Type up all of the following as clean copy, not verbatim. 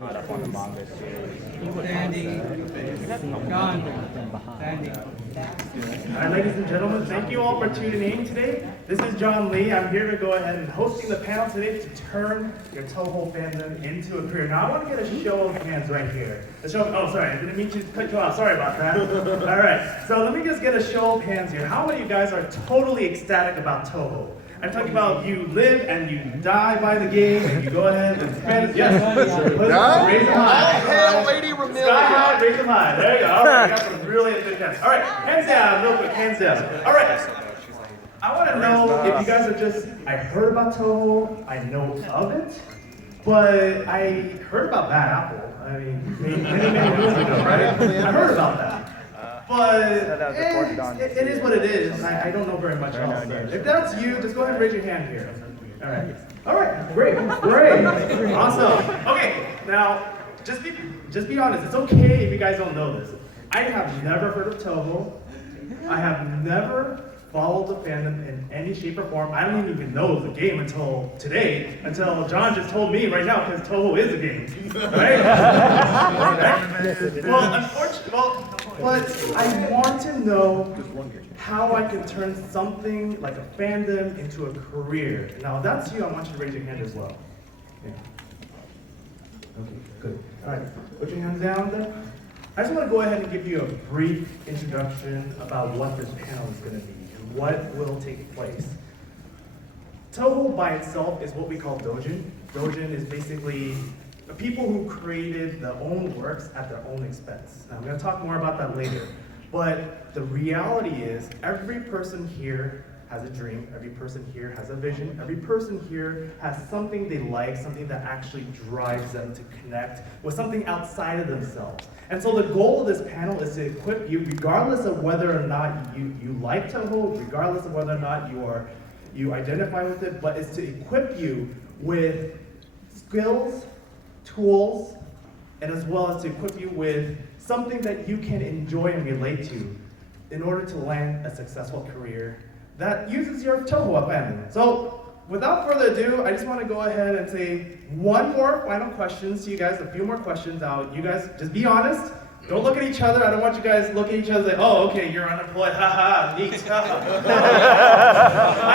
Up on the manga series. All right, ladies and gentlemen, thank you all for tuning in today. This is John Lee. I'm here to go ahead and hosting the panel today to turn your Touhou fandom into a career. Now, I want to get a show of hands right here. A show of, oh, sorry, I didn't mean to cut you off. Sorry about that. All right, so let me just get a show of hands here. How many of you guys are totally ecstatic about Touhou? I'm talking about you live and you die by the game and you go ahead and spend. Yes, raise them high. Hail Lady Ramelia. Sky high, raise them high. There you go. All right, we got some really good hands. All right, hands down, real quick, hands down. All right. I want to know if you guys are just, I heard about Touhou, I know of it, but I heard about Bad Apple. I mean, many years ago, right? I heard about that. But it is what it is. I don't know very much else. If that's you, just go ahead and raise your hand here. All right. All right. Great. Awesome. Okay. Now, just be honest. It's okay if you guys don't know this. I have never heard of Touhou. I have never followed the fandom in any shape or form. I don't even know it was a game until today, until John just told me right now, because Touhou is a game, right? Well, unfortunately, but I want to know how I can turn something like a fandom into a career. Now, if that's you, I want you to raise your hand as well. Yeah. Okay, good. All right, put your hands down there. I just want to go ahead and give you a brief introduction about what this panel is going to be and what will take place. Touhou by itself is what we call doujin. Doujin is basically the people who created their own works at their own expense. Now, I'm going to talk more about that later. But the reality is every person here has a dream, every person here has a vision, every person here has something they like, something that actually drives them to connect with something outside of themselves. And so the goal of this panel is to equip you, regardless of whether or not you like Touhou, regardless of whether or not you identify with it, but it's to equip you with skills, tools, and as well as to equip you with something that you can enjoy and relate to in order to land a successful career that uses your Touhou fandom. So without further ado, I just want to go ahead and say one more final question to you guys, a few more questions out. You guys just be honest. Don't look at each other. I don't want you guys looking at each other and say, oh, okay, you're unemployed. Ha ha, neat.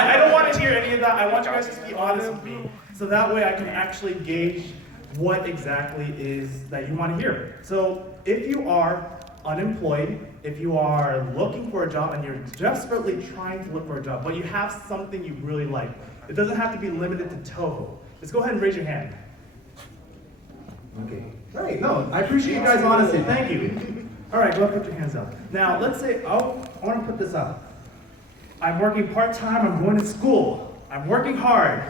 I don't want to hear any of that. I want you guys to just be honest with me. So that way I can actually gauge what exactly is that you want to hear. So if you are unemployed, if you are looking for a job and you're desperately trying to look for a job, but you have something you really like, it doesn't have to be limited to Touhou. Just go ahead and raise your hand. Okay, great. No, I appreciate you guys' honesty. Thank you. All right, go ahead and put your hands up. Now, let's say, I want to put this up. I'm working part-time, I'm going to school, I'm working hard.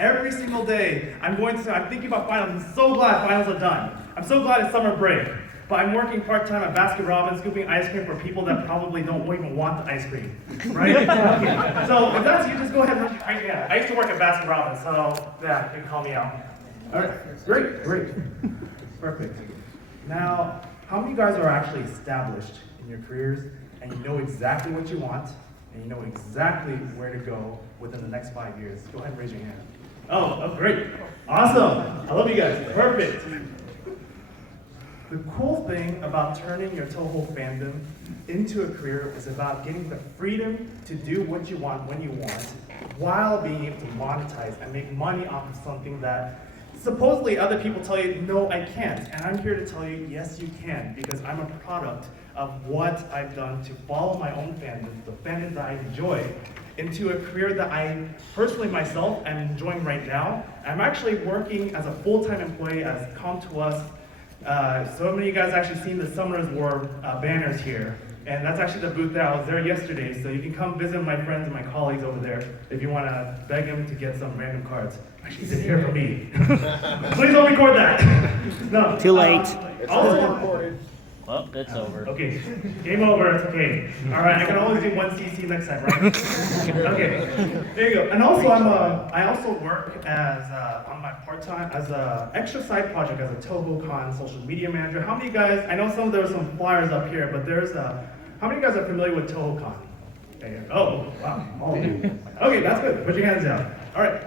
Every single day, I'm thinking about finals. I'm so glad finals are done. I'm so glad it's summer break. But I'm working part-time at Baskin Robbins, scooping ice cream for people that probably don't even want the ice cream, right? Okay. So if that's you, just go ahead and raise your hand. I used to work at Baskin Robbins, so yeah, you can call me out. All right, great. Perfect. Now, how many of you guys are actually established in your careers and you know exactly what you want and you know exactly where to go within the next 5 years? Go ahead and raise your hand. Oh, great. Awesome. I love you guys. Perfect. The cool thing about turning your Touhou fandom into a career is about getting the freedom to do what you want when you want, while being able to monetize and make money off of something that supposedly other people tell you, no, I can't. And I'm here to tell you, yes, you can, because I'm a product of what I've done to follow my own fandom, the fandom that I enjoy, into a career that I personally myself am enjoying right now. I'm actually working as a full-time employee as Come To Us. So many of you guys actually seen the Summoners War banners here. And that's actually the booth there. I was there yesterday, so you can come visit my friends and my colleagues over there if you want to beg them to get some random cards. Actually, sit here for me. Please don't record that. No. Too late. It's already recorded. Well, it's over. Okay, game over, it's okay. All right, I can always do one CC next time, right? Okay, there you go. And also, I also work as, on my part-time, as a extra side project as a TouhouCon social media manager. How many guys, I know there were some flyers up here, but how many guys are familiar with TouhouCon? Oh, wow, all of you. Okay, that's good, put your hands down. All right,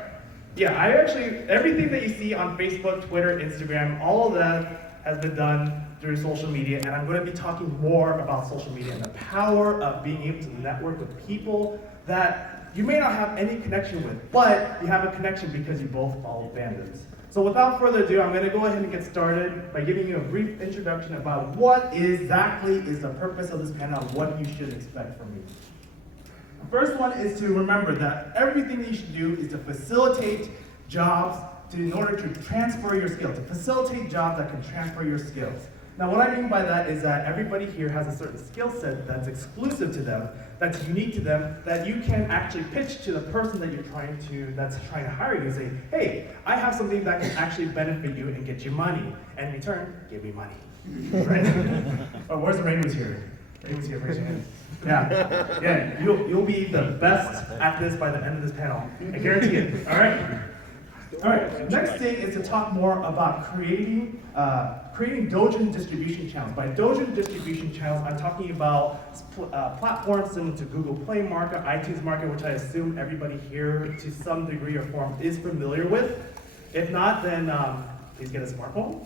Yeah, everything that you see on Facebook, Twitter, Instagram, all of that has been done through social media, and I'm going to be talking more about social media and the power of being able to network with people that you may not have any connection with, but you have a connection because you both follow fandoms. So without further ado, I'm going to go ahead and get started by giving you a brief introduction about what exactly is the purpose of this panel and what you should expect from me. The first one is to remember that everything that you should do is to facilitate jobs in order to transfer your skills, to facilitate jobs that can transfer your skills. Now what I mean by that is that everybody here has a certain skill set that's exclusive to them, that's unique to them, that you can actually pitch to the person that that's trying to hire you and say, hey, I have something that can actually benefit you and get you money. And in return, give me money. Right? Oh, where's the Raymond's here? Raymond's here, raise your hand. Yeah, you'll be the best at this by the end of this panel. I guarantee it. All right, next thing is to talk more about creating Dojin distribution channels. By Dojin distribution channels, I'm talking about platforms similar to Google Play Market, iTunes Market, which I assume everybody here to some degree or form is familiar with. If not, then please get a smartphone.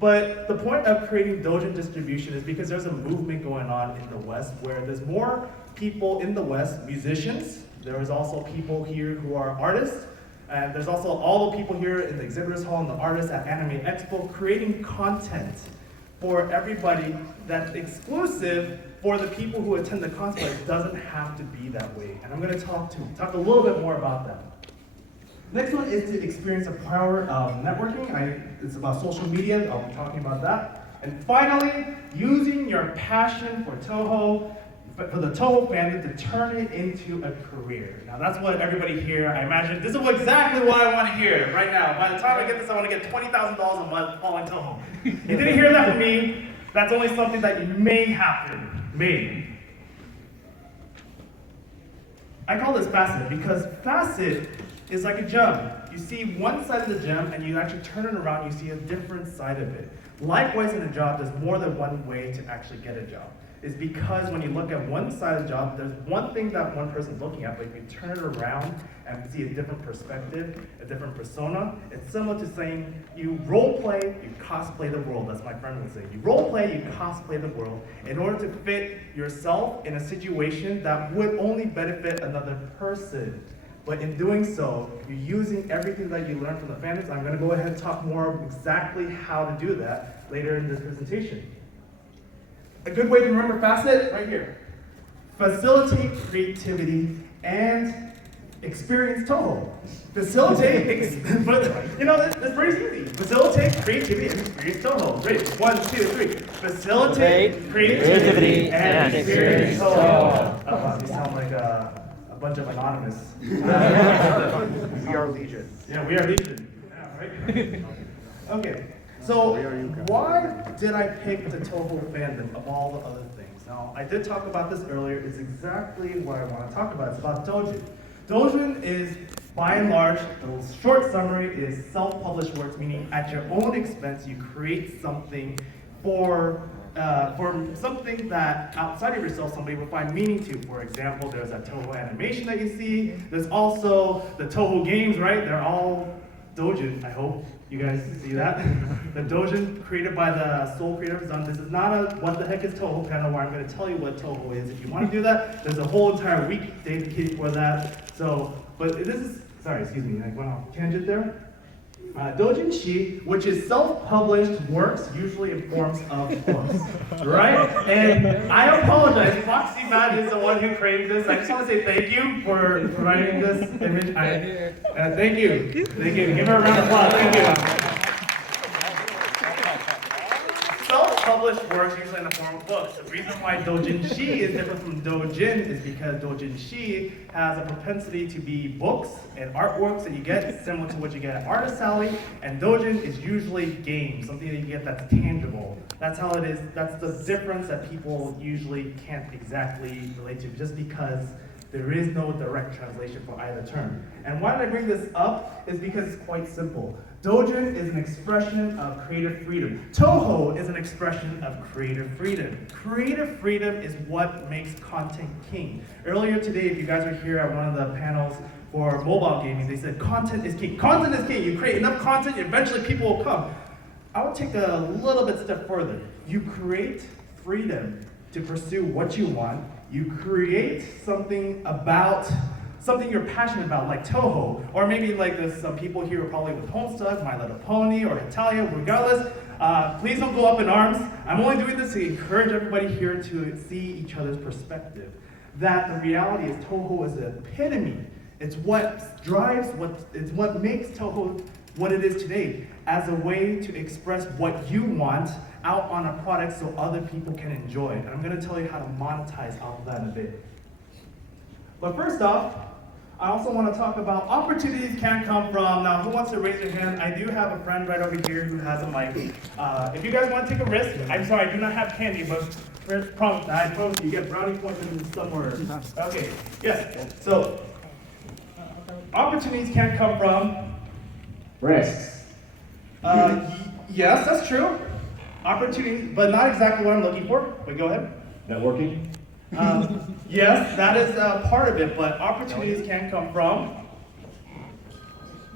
But the point of creating Dojin distribution is because there's a movement going on in the West where there's more people in the West, musicians. There is also people here who are artists. And there's also all the people here in the exhibitors hall and the artists at Anime Expo creating content for everybody that's exclusive for the people who attend the concert. It doesn't have to be that way. And I'm going to talk a little bit more about that. Next one is to experience the power of networking. It's about social media. I'll be talking about that. And finally, using your passion for Touhou, for the Touhou fandom, to turn it into a career. Now that's what everybody here, I imagine, this is exactly what I want to hear right now. By the time I get this, I want to get $20,000 a month following Touhou. You didn't hear that from me. That's only something that may happen. May. I call this facet because facet is like a gem. You see one side of the gem and you actually turn it around, you see a different side of it. Likewise in a job, there's more than one way to actually get a job. Is because when you look at one side of the job, there's one thing that one person's looking at, but if you turn it around and see a different perspective, a different persona, it's similar to saying you role play, you cosplay the world. That's my friend would say. You role play, you cosplay the world in order to fit yourself in a situation that would only benefit another person. But in doing so, you're using everything that you learned from the fandoms. I'm going to go ahead and talk more exactly how to do that later in this presentation. A good way to remember facet, right here. Facilitate creativity and experience Touhou. Facilitate, but you know, that's pretty easy. Facilitate creativity and experience Touhou. Ready? 1, 2, 3. Facilitate creativity and experience Touhou. You sound like a bunch of anonymous. We are Legion. Yeah, we are Legion. Yeah, right? Okay. So why did I pick the Touhou fandom of all the other things? Now, I did talk about this earlier. It's exactly what I want to talk about. It's about Dojin. Dojin is, by and large, the short summary is self-published works, meaning at your own expense, you create something for something that outside of yourself somebody will find meaning to. For example, there's a Touhou animation that you see. There's also the Touhou games, right? They're all Dojin, I hope. You guys see that? The Dojin created by the sole creator of Zun. This is not a what the heck is Touhou panel where I'm going to tell you what Touhou is. If you want to do that, there's a whole entire week dedicated for that. So, but this is, sorry, excuse me, I went off tangent there. Doujinshi, which is self-published works, usually in forms of books, right? And I apologize, Foxy Matt is the one who created this. I just want to say thank you for providing this image. Thank you. Give her a round of applause. Thank you. Self-published works usually in the form of books. The reason why Doujinshi is different from Dojin is because Doujinshi has a propensity to be books and artworks that you get similar to what you get at Artist Alley, and Dojin is usually games, something that you get that's tangible. That's how it is. That's the difference that people usually can't exactly relate to, just because there is no direct translation for either term. And why did I bring this up is because it's quite simple. Dojin is an expression of creative freedom. Touhou is an expression of creative freedom. Creative freedom is what makes content king. Earlier today, if you guys were here at one of the panels for mobile gaming, they said content is king. Content is king. You create enough content, eventually people will come. I would take a little bit step further. You create freedom to pursue what you want. You create something about something you're passionate about, like Touhou, or maybe like this, some people here are probably with Homestuck, My Little Pony, or Italia, regardless. Please don't go up in arms. I'm only doing this to encourage everybody here to see each other's perspective. That the reality is Touhou is the epitome. It's what drives, it's what makes Touhou what it is today, as a way to express what you want out on a product so other people can enjoy it. And I'm gonna tell you how to monetize off of that in a bit. But first off, I also want to talk about opportunities can come from. Now, who wants to raise their hand? I do have a friend right over here who has a mic. If you guys want to take a risk, I'm sorry, I do not have candy, but I promise you get brownie points in somewhere. Okay, yes. So, opportunities can come from Risks. Yes, that's true. Opportunities, but not exactly what I'm looking for. But go ahead. Networking. Yes, that is part of it, but opportunities can come from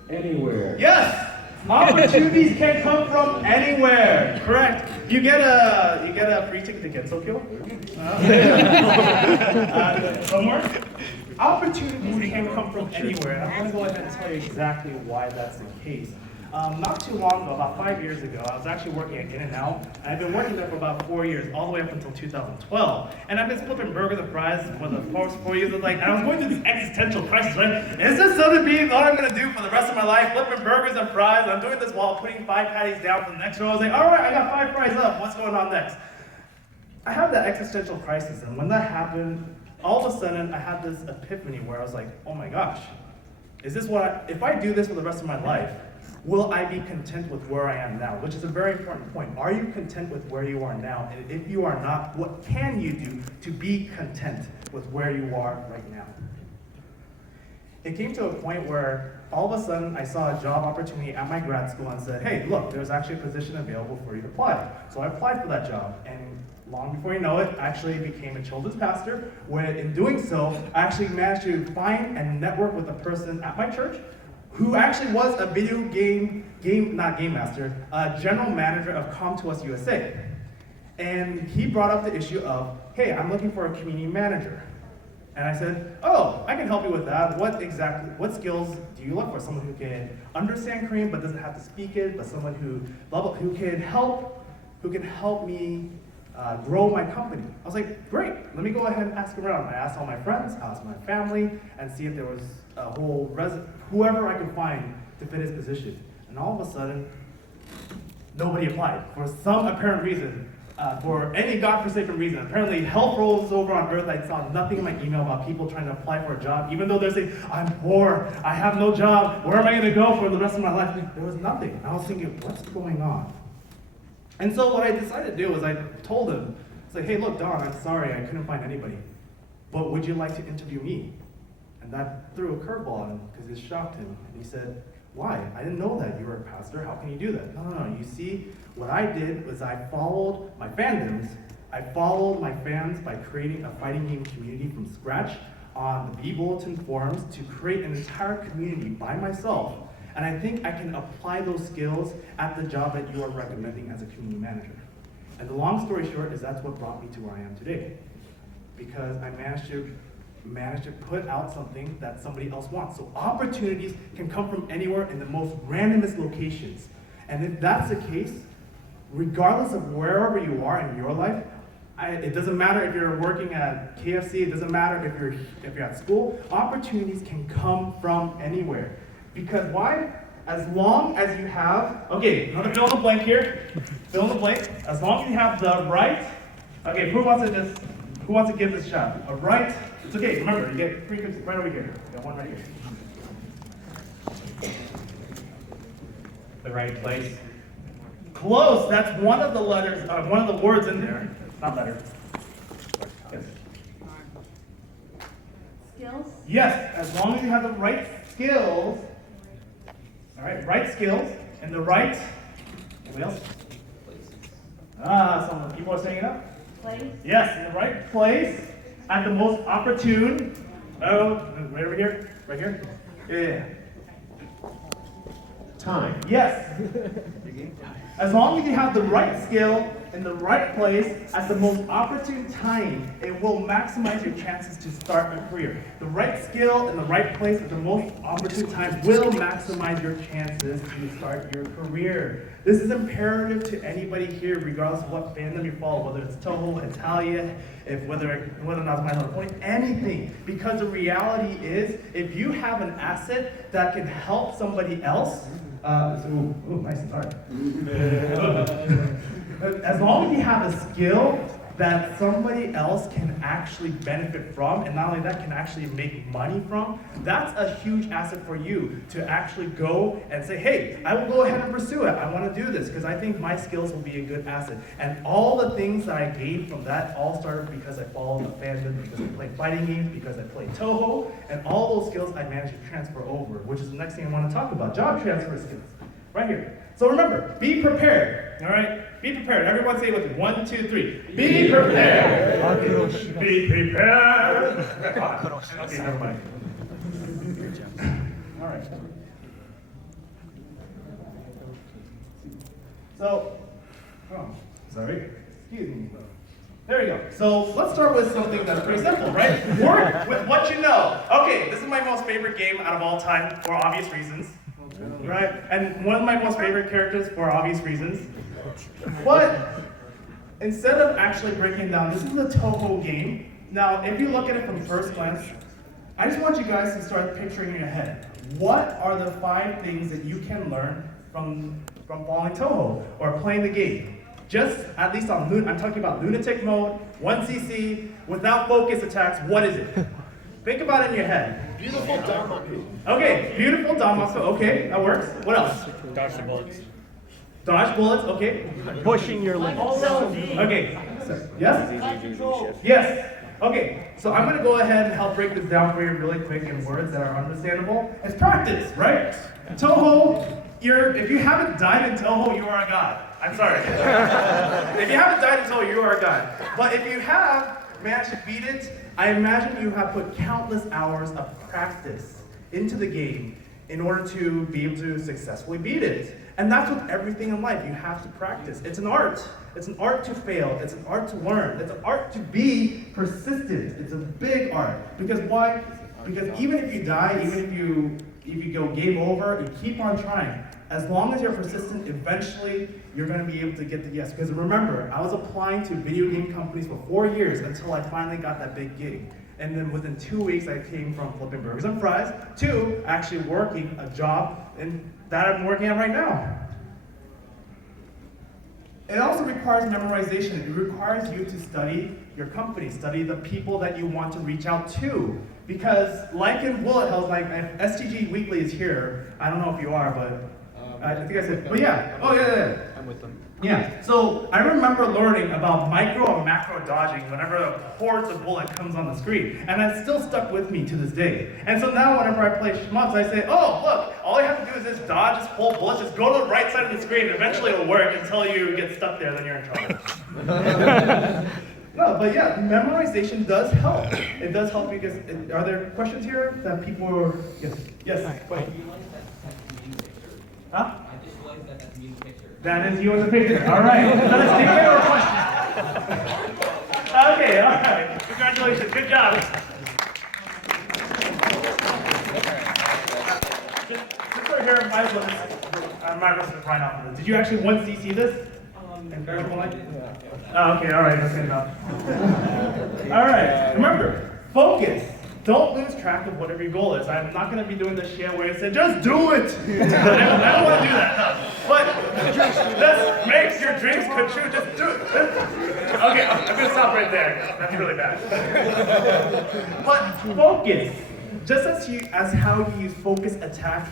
Anywhere. yes. Opportunities can come from anywhere. Correct. You get a free ticket to get Tokyo. Somewhere. Opportunities can come from anywhere. And I'm going to go ahead and tell you exactly why that's the case. Not too long ago, about 5 years ago, I was actually working at In-N-Out, and I've been working there for about 4 years, all the way up until 2012. And I've been flipping burgers and fries for the first 4 years. And I was going through this existential crisis, right? Is this something being all I'm gonna do for the rest of my life? Flipping burgers and fries. I'm doing this while putting 5 patties down for the next row. I was like, all right, I got 5 fries up. What's going on next? I had that existential crisis, and when that happened, all of a sudden I had this epiphany where I was like, oh my gosh, is this if I do this for the rest of my life, will I be content with where I am now? Which is a very important point. Are you content with where you are now? And if you are not, what can you do to be content with where you are right now? It came to a point where all of a sudden I saw a job opportunity at my grad school and said, hey, look, there's actually a position available for you to apply. So I applied for that job, and long before you know it, I actually became a children's pastor, where in doing so, I actually managed to find and network with a person at my church who actually was a video not game master, general manager of Come2Us USA. And he brought up the issue of, hey, I'm looking for a community manager. And I said, oh, I can help you with that. What skills do you look for? Someone who can understand Korean but doesn't have to speak it, but someone who can help me grow my company. I was like, great, let me go ahead and ask around. I asked all my friends, I asked my family, and see if there was a whole whoever I could find to fit his position. And all of a sudden, nobody applied for some apparent reason. For any godforsaken reason. Apparently, hell rolls over on earth. I saw nothing in my email about people trying to apply for a job, even though they're saying, I'm poor, I have no job, where am I gonna go for the rest of my life? There was nothing. I was thinking, what's going on? And so what I decided to do was I told him, I said, hey, look, Don, I'm sorry, I couldn't find anybody, but would you like to interview me? And that threw a curveball at him because it shocked him. And he said, why? I didn't know that you were a pastor. How can you do that? No. You see, what I did was I followed my fandoms. I followed my fans by creating a fighting game community from scratch on the B-Bulletin forums to create an entire community by myself. And I think I can apply those skills at the job that you are recommending as a community manager. And the long story short is that's what brought me to where I am today. Because I managed to put out something that somebody else wants. So opportunities can come from anywhere in the most randomest locations. And if that's the case, regardless of wherever you are in your life, it doesn't matter if you're working at KFC, it doesn't matter if you're at school, opportunities can come from anywhere. Because why? As long as you have, okay, another fill in the blank here, fill in the blank, as long as you have the right, okay, who wants to give this a shot? A right, it's okay, remember, you get 3 cookies right over here, you got 1 right here. The right place. Close, that's one of the letters, one of the words in there, not letter. Yes. Skills? Yes, as long as you have the right skills, all right, right skills, in the right, anybody else? Some people are saying it up. Place. Yes, in the right place, at the most opportune. Oh, right over here, right here. Yeah. Time. Yes. As long as you have the right skill in the right place at the most opportune time, it will maximize your chances to start a career. The right skill in the right place at the most opportune time will maximize your chances to start your career. This is imperative to anybody here, regardless of what fandom you follow, whether it's Touhou, Italia, whether or not it's My Little Pony, anything. Because the reality is, if you have an asset that can help somebody else, nice and hard. As long as you have a skill that somebody else can actually benefit from, and not only that, can actually make money from, that's a huge asset for you to actually go and say, hey, I will go ahead and pursue it. I want to do this because I think my skills will be a good asset. And all the things that I gained from that all started because I followed the fandom, because I played fighting games, because I played Touhou, and all those skills I managed to transfer over, which is the next thing I want to talk about, job transfer skills, right here. So remember, be prepared, all right? Be prepared. Everyone say it with me. 1, 2, 3. Be prepared. Be prepared. Okay, never mind. All right. So, sorry. Excuse me. There we go. So let's start with something that's pretty simple, right? Work with what you know. Okay, this is my most favorite game out of all time for obvious reasons. Right? And one of my most favorite characters for obvious reasons. But instead of actually breaking down, this is a Touhou game. Now, if you look at it from first glance, I just want you guys to start picturing in your head. What are the 5 things that you can learn from following Touhou or playing the game? Just at least on I'm talking about lunatic mode, 1cc, without focus attacks. What is it? Think about it in your head. Beautiful Damaku. Okay, beautiful Damaku. Okay, that works. What else? Dodge the bullets. Dodge bullets. Okay. Pushing your limits. Okay. Yes? Yes. Okay. So I'm going to go ahead and help break this down for you really quick in words that are understandable. It's practice, right? Touhou, if you haven't died in Touhou, you are a god. I'm sorry. If you haven't died in Touhou, you are a god. But if you have managed to beat it, I imagine you have put countless hours of practice into the game in order to be able to successfully beat it. And that's with everything in life. You have to practice. It's an art. It's an art to fail. It's an art to learn. It's an art to be persistent. It's a big art. Because why? Because even if you die, even if you go game over, you keep on trying. As long as you're persistent, eventually you're going to be able to get the yes. Because remember, I was applying to video game companies for 4 years until I finally got that big gig. And then within 2 weeks, I came from flipping burgers and fries to actually working a job that I'm working on right now. It also requires memorization. It requires you to study your company, study the people that you want to reach out to. Because like in Bullet Hells, like STG Weekly is here. I don't know if you are, but I think I said, but yeah. Oh yeah. I'm with them. Yeah, so I remember learning about micro and macro dodging whenever a hordes of bullet comes on the screen, and that's still stuck with me to this day. And so now whenever I play shmups, I say, oh, look, all you have to do is just dodge, just pull bullets, just go to the right side of the screen, and eventually it'll work until you get stuck there, then you're in trouble. No, but yeah, memorization does help. It does help because, are there questions here that people are, yes, wait. Huh? That is you in the picture. All right. Let us take care of questions. Okay, all right. Congratulations. Good job. Since we're here, might as well right off of this. Did you actually 1cc this? Oh, okay, all right. That's good enough. All right. Remember, focus. Don't lose track of whatever your goal is. I'm not going to be doing this shit where I say, just do it! I don't want to do that, no. But just make your dreams come true, just do it. Okay, I'm going to stop right there. That's really bad. But focus. Just as how you use focus attacks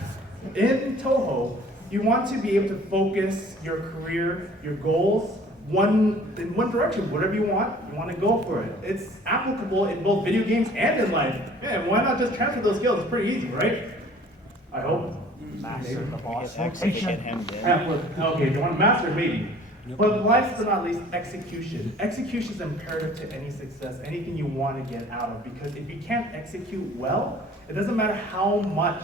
in Touhou, you want to be able to focus your career, your goals, in one direction, whatever you want to go for it. It's applicable in both video games and in life. Yeah, why not just transfer those skills? It's pretty easy, right? I hope. master the boss. Execution. Yeah, well, okay, if you want to master, maybe. But last but not least, execution. Execution is imperative to any success, anything you want to get out of. Because if you can't execute well, it doesn't matter how much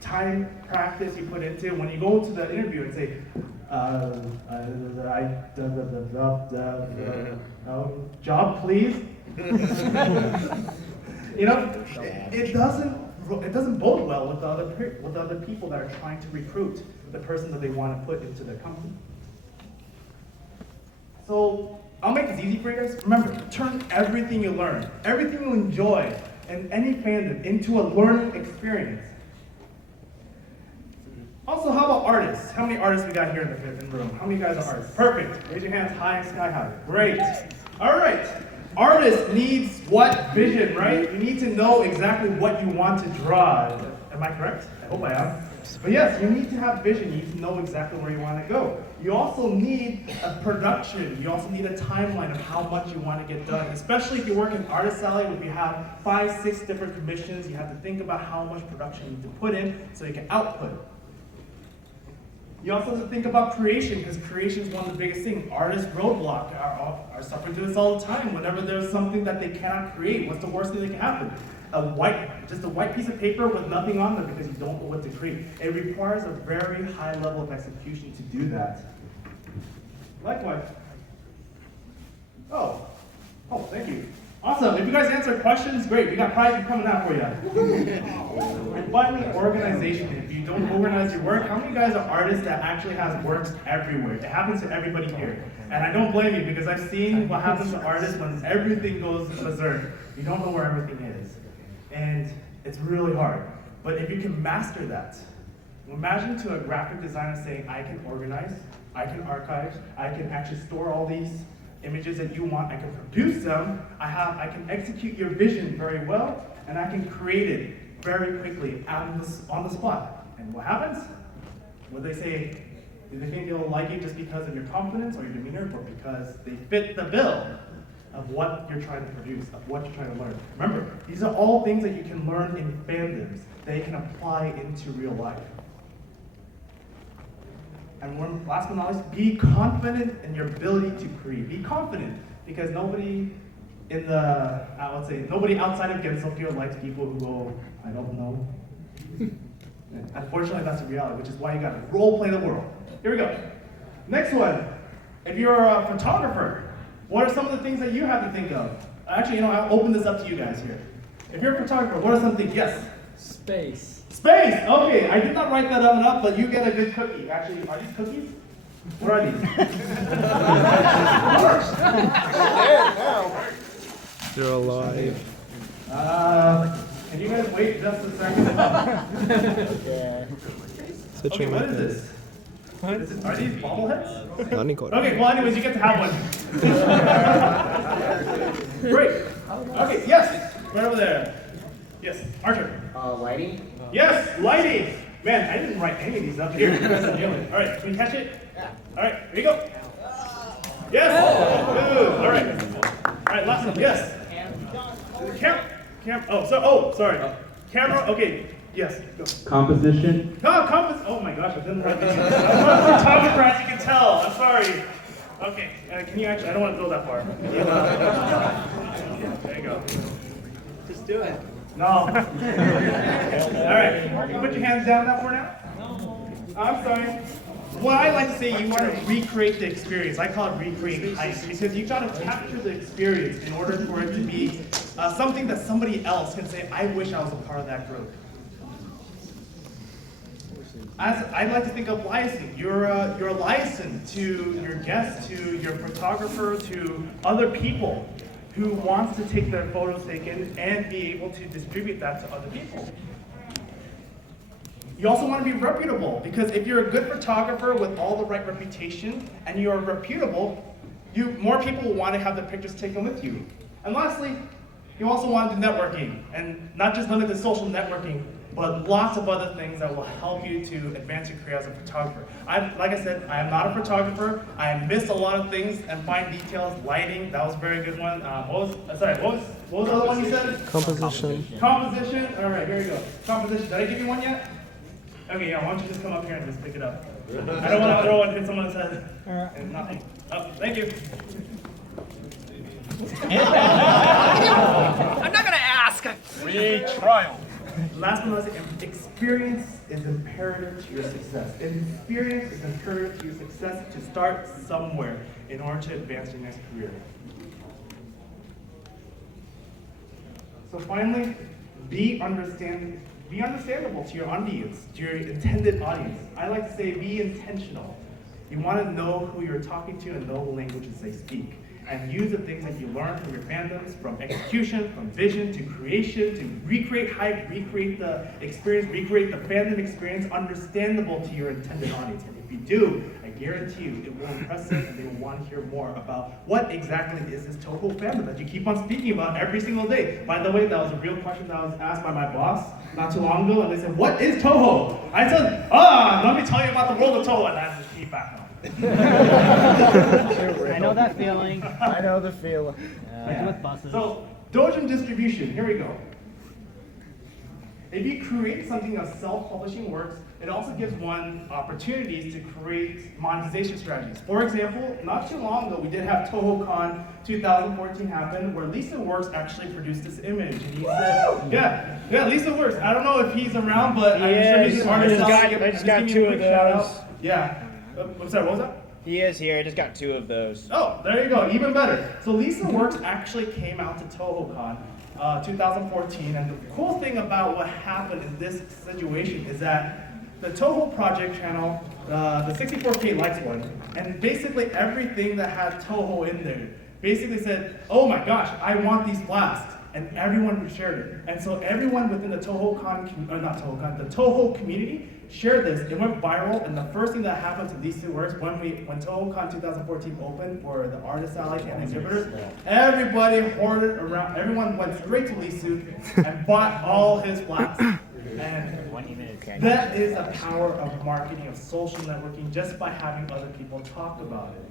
time, practice you put into it. When you go to the interview and say, job, please. You know, it doesn't bode well with the other people that are trying to recruit the person that they want to put into their company. So I'll make this easy for you guys. Remember, turn everything you learn, everything you enjoy, and any fandom into a learning experience. Also, how about artists? How many artists we got here in the room? How many guys are artists? Perfect. Raise your hands high and sky high. Great. All right. Artist needs what? Vision, right? You need to know exactly what you want to draw. Am I correct? I hope I am. But yes, you need to have vision. You need to know exactly where you want to go. You also need a production. You also need a timeline of how much you want to get done. Especially if you work in Artist Alley, where you have 5, 6 different commissions, you have to think about how much production you need to put in so you can output. You also have to think about creation, because creation is one of the biggest things. Artists roadblock are suffering through this all the time. Whenever there's something that they cannot create, what's the worst thing that can happen? Just a white piece of paper with nothing on there because you don't know what to create. It requires a very high level of execution to do that. Likewise. Oh, thank you. Awesome. If you guys answer questions, great. We got prizes coming out for you. And finally, organization. If you don't organize your work, how many guys are artists that actually has works everywhere? It happens to everybody here. And I don't blame you, because I've seen what happens to artists when everything goes berserk. You don't know where everything is. And it's really hard. But if you can master that, imagine to a graphic designer saying, I can organize, I can archive, I can actually store all these images that you want, I can produce them, I can execute your vision very well, and I can create it very quickly on the spot. And what happens? What they say, do they think they'll like you just because of your confidence or your demeanor, or because they fit the bill of what you're trying to produce, of what you're trying to learn? Remember, these are all things that you can learn in fandoms, that you can apply into real life. And last but not least, be confident in your ability to create. Be confident, because nobody outside of Gensokyo likes people who go, I don't know. Unfortunately, that's the reality, which is why you gotta role play the world. Here we go. Next one. If you're a photographer, what are some of the things that you have to think of? Actually, I'll open this up to you guys here. If you're a photographer, what are some things? Yes? Space. Space! Okay, I did not write that up enough, but you get a good cookie. Actually, are these cookies? What are these? They're alive. Can you guys wait just a second? Okay, what is this? Are these bobbleheads? Okay, well anyways, you get to have one. Great. Okay, yes, right over there. Yes, Archer. Lighting? Yes, lighting. Man, I didn't write any of these up here. You guys are nailing it. All right, can we catch it? Yeah. All right, here you go. Yes. Good. All right, last one. Yes. Sorry. Camera. Okay. Yes. Go. Composition. No, compass. Oh my gosh, I didn't write this. I'm not a photographer, as you can tell. I'm sorry. Okay, can you actually? I don't want to go that far. There you go. Just do it. No. All right. You put your hands down now for now. I'm sorry. What I like to say, you want to recreate the experience. I call it recreating heist, because you got to capture the experience in order for it to be something that somebody else can say, I wish I was a part of that group. I like to think of liaising. You're a liaison to your guests, to your photographer, to other people who wants to take their photos taken and be able to distribute that to other people. You also want to be reputable, because if you're a good photographer with all the right reputation and you're reputable, more people will want to have the pictures taken with you. And lastly, you also want to do networking, and not just limited to social networking, but lots of other things that will help you to advance your career as a photographer. Like I said, I am not a photographer. I miss a lot of things and fine details. Lighting, that was a very good one. What was the other one you said? Composition. Composition. All right, here we go. Composition. Did I give you one yet? Okay, yeah, why don't you just come up here and just pick it up? I don't want to throw it in someone's head and nothing. Oh, thank you. I'm not gonna ask. Free trial. Last but not least, experience is imperative to your success. Experience is imperative to your success to start somewhere in order to advance your next career. So finally, be understandable to your audience, to your intended audience. I like to say be intentional. You want to know who you're talking to and know the languages they speak. And use the things that you learn from your fandoms, from execution, from vision, to creation, to recreate hype, recreate the experience, recreate the fandom experience, understandable to your intended audience. And if you do, I guarantee you it will impress them and they will want to hear more about what exactly is this Touhou fandom that you keep on speaking about every single day. By the way, that was a real question that was asked by my boss not too long ago, and they said, "What is Touhou?" I said, let me tell you about the world of Touhou, and that's the feedback. I know that feeling. I know the feeling. With buses. So, Dojin distribution, here we go. If you create something of self-publishing works, it also gives one opportunities to create monetization strategies. For example, not too long ago, we did have TouhouCon 2014 happen, where Lisa Works actually produced this image. And he said, yeah, Lisa Works. I don't know if he's around, but I'm sure he's an artist. I just got two of those. Yeah. I'm sorry, what was that? He is here. I just got 2 of those. Oh, there you go, even better. So Lisa Works actually came out to TouhouCon 2014, and the cool thing about what happened in this situation is that the Touhou project channel, the 64K likes one, and basically everything that had Touhou in there basically said, "Oh my gosh, I want these blasts," and everyone shared it. And so everyone within the the Touhou community shared this. It went viral, and the first thing that happened to these 2 works when TouhouCon 2014 opened for the Artist Alley and exhibitors, everybody hoarded around. Everyone went straight to Lisu and bought all his blasts. And that is the power of marketing, of social networking, just by having other people talk about it.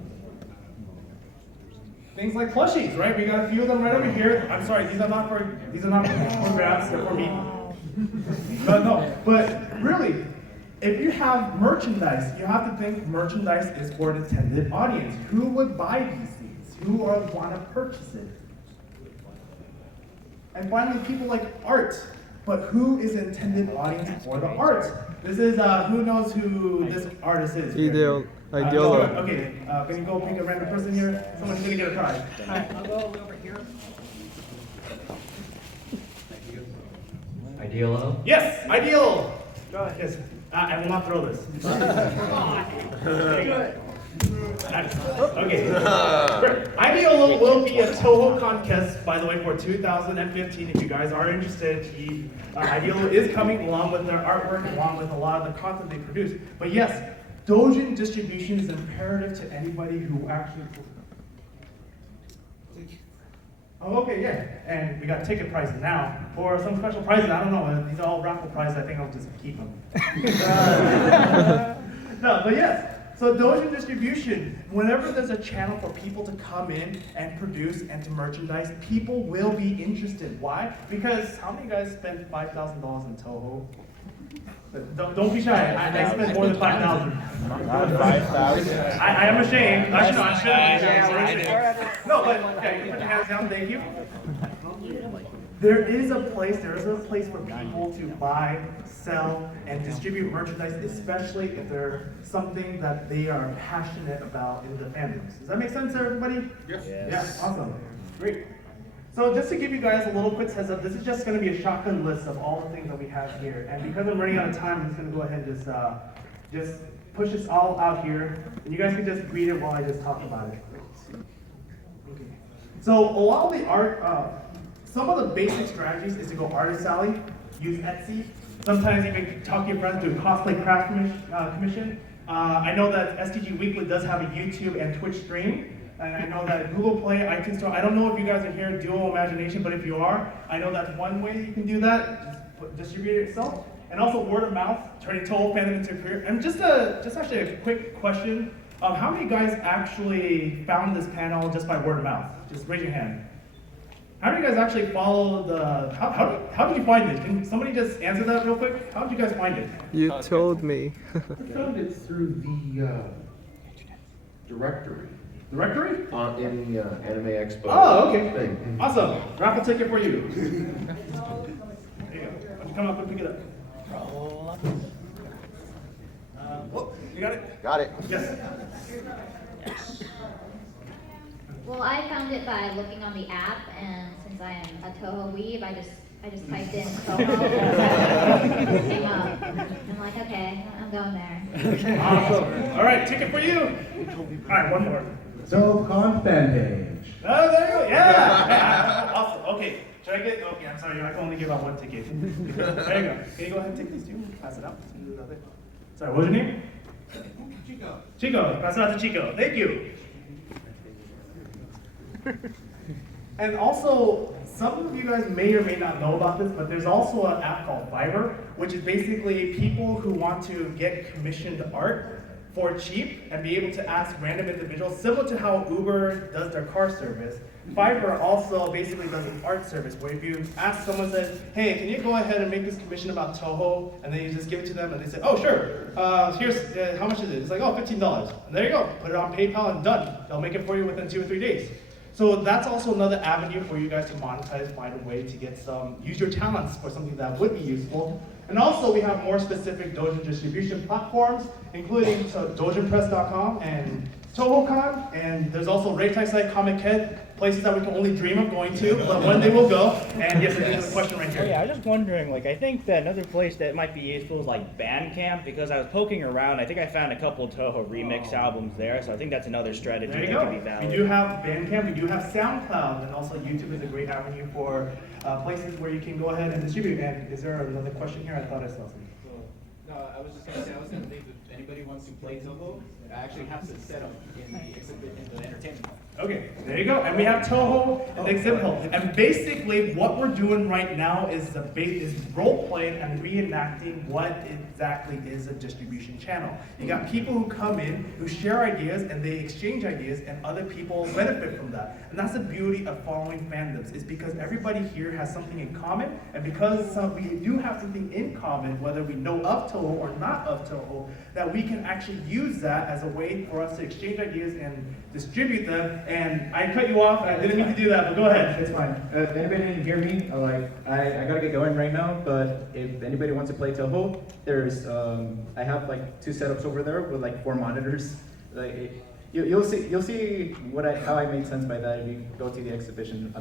Things like plushies, right? We got a few of them right over here. I'm sorry, these are not for grabs, they're for me. No, but really, if you have merchandise, you have to think merchandise is for an intended audience. Who would buy these things? Who would want to purchase it? And finally, people like art. But who is the intended audience for the art? This is, who knows who this artist is? Ideolo. Okay, can you go pick a random person here? Someone's gonna get a prize. Alright, I'll go over here. Ideolo? Yes, ideal! Go ahead. Yes. I will not throw this. There you go. Okay. Ideolo will be a Touhou contest, by the way, for 2015. If you guys are interested, Ideolo is coming along with their artwork, along with a lot of the content they produce. But yes, Dojin distribution is imperative to anybody who actually. Oh, okay, yeah. And we got ticket prizes now. For some special prizes, I don't know. These are all raffle prizes. I think I'll just keep them. No, but yes. So Dojin distribution, whenever there's a channel for people to come in and produce and to merchandise, people will be interested. Why? Because how many guys spent $5,000 in Touhou? Don't be shy. I spent more than 5,000. Not 5,000. I am ashamed. I shouldn't. No, but okay, you put your hands down. Thank you. There is a place for people to buy, sell, and distribute merchandise, especially if they're something that they are passionate about in the fandoms. Does that make sense, everybody? Yes. Yeah, awesome. Great. So just to give you guys a little quick heads up, this is just going to be a shotgun list of all the things that we have here. And because I'm running out of time, I'm just going to go ahead and just push this all out here. And you guys can just read it while I just talk about it. Okay. So a lot of the art, some of the basic strategies is to go Artist Alley, use Etsy, sometimes even talk to your friends, do a cosplay craft commission. I know that STG Weekly does have a YouTube and Twitch stream. And I know that Google Play, iTunes Store, I don't know if you guys are here, Duo Imagination, but if you are, I know that's one way you can do that, just distribute it yourself. And also word of mouth, turning Touhou fandom into a career. And just actually a quick question, how many guys actually found this panel just by word of mouth? Just raise your hand. How do you guys actually follow the, how did you find it? Can somebody just answer that real quick? How did you guys find it? You told me. I found it through the directory Directory? in the Anime Expo Oh, okay. thing. Awesome. Raffle ticket for you. There you go. Why don't you come up and pick it up? Oh, you got it? Got it. Yes. Well, I found it by looking on the app, and since I am a Touhou weeb, I just typed in Touhou. Came up. I'm like, okay, I'm going there. Awesome. All right, ticket for you. All right, one more. So, con fan page. Oh, there you go. Yeah. Awesome. Okay. Should I get? Okay, I'm sorry. I can only give out one ticket. There you go. Can you go ahead and take these two? Pass it out. Sorry, what's your name? Chico. Chico. Pass it out to Chico. Thank you. And also, some of you guys may or may not know about this, but there's also an app called Fiverr, which is basically people who want to get commissioned art for cheap and be able to ask random individuals, similar to how Uber does their car service. Fiverr also basically does an art service where if you ask someone, says, hey, can you go ahead and make this commission about Touhou? And then you just give it to them and they say, oh, sure. Here's, how much is it? It's like, oh, $15. And there you go. Put it on PayPal and done. They'll make it for you within 2 or 3 days. So that's also another avenue for you guys to monetize, find a way to get use your talents for something that would be useful. And also we have more specific Doujin distribution platforms, including doujinpress.com and TouhouCon, and there's also Reitai site, Comic Head, places that we can only dream of going to, but one day we'll go. And yes, there's a question right here. Oh yeah, I was just wondering, like, I think that another place that might be useful is like Bandcamp, because I was poking around, I think I found a couple of Touhou remix albums there, so I think that's another strategy There you that could be go. valid. We do have Bandcamp, we do have SoundCloud, and also YouTube is a great avenue for places where you can go ahead and distribute. And is there another question here? I thought I saw something. No, I was just gonna say, I was gonna think if anybody wants to play Touhou, I actually have to set up in the exhibit, in the entertainment hall. Okay, there you go. And we have Touhou and the exhibit hall. And basically, what we're doing right now is role playing and reenacting what exactly is a distribution channel. You got people who come in, who share ideas, and they exchange ideas, and other people benefit from that. And that's the beauty of following fandoms, is because everybody here has something in common, and because we do have something in common, whether we know of Touhou or not of Touhou, that we can actually use that as a way for us to exchange ideas and distribute them. And I cut you off, I didn't mean to do that, but go ahead. It's fine. If anybody didn't hear me, I gotta get going right now, but if anybody wants to play Touhou, there's, I have like 2 setups over there with like 4 monitors. Like, you'll see how I made sense by that if you go to the exhibition,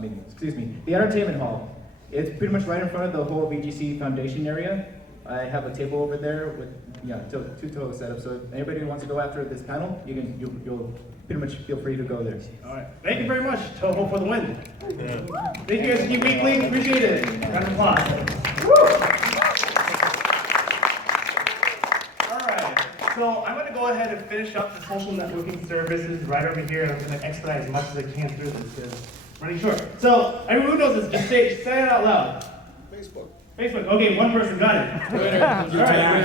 the entertainment hall. It's pretty much right in front of the whole VGC Foundation area. I have a table over there with 2 Touhou setups, so if anybody wants to go after this panel, you'll pretty much feel free to go there. All right, thank you very much, Touhou for the win. Thank you guys, Keep Weekly, appreciate it. Round of applause. Woo! All right, so I'm gonna go ahead and finish up the social networking services right over here, and I'm gonna expedite as much as I can through this, because I'm running short. So, everyone who knows this, just say it out loud. Facebook. Okay, one person got it. All right.